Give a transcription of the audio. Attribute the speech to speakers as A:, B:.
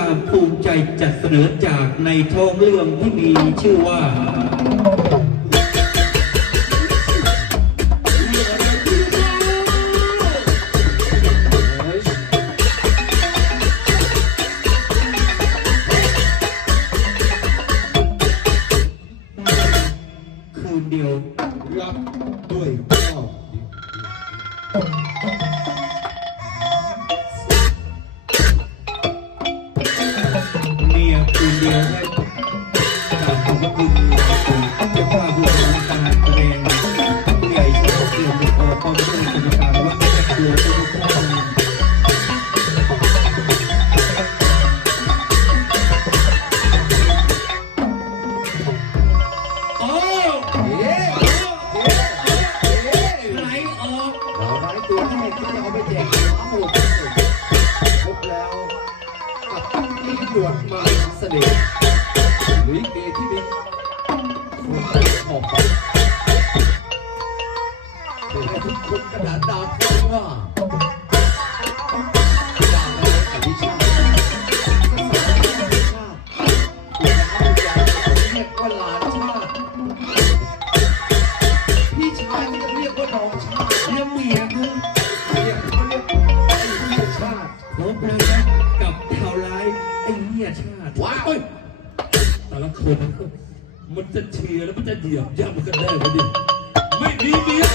A: การภูมิใจจัดเสนอจากในท้องเรื่องที่มีชื่อว่าคืนเดียว
B: รับด้วยข้า
A: คืนเดียวให้กราบขอบพระคุณเจ้าข้าผู้ทำการแสดงผู้ใหญ่ชาวเสื่อมขอความร่วมมือกรรมการวัดแม่ครัวทุกท่านโอ้
B: เอ๊ะ
A: ไหลออก
B: เราได้ตัวแรกที่เอาไปแจกน้ำหมดพบแล้วกับ บวจมาเสน่ห์ลิเกที่มีคนออกไปเพื่อให้ทุกคนกระดาษดาวพูดว่าดาอะไรอภิชาติเรียกว่าลานชาติพี่ชายก็เรียกว่าน้องชาติ
A: แล้วเมียเขา
B: เรียกเขาเรียกไอ้ชาติ
A: พบแล้วน ยชา
B: ว้าว
A: แต่ละคนมันจะเชียร์แล้วมันจะเหยียบย่ำกันได้ไหมดิไม่มีเมีย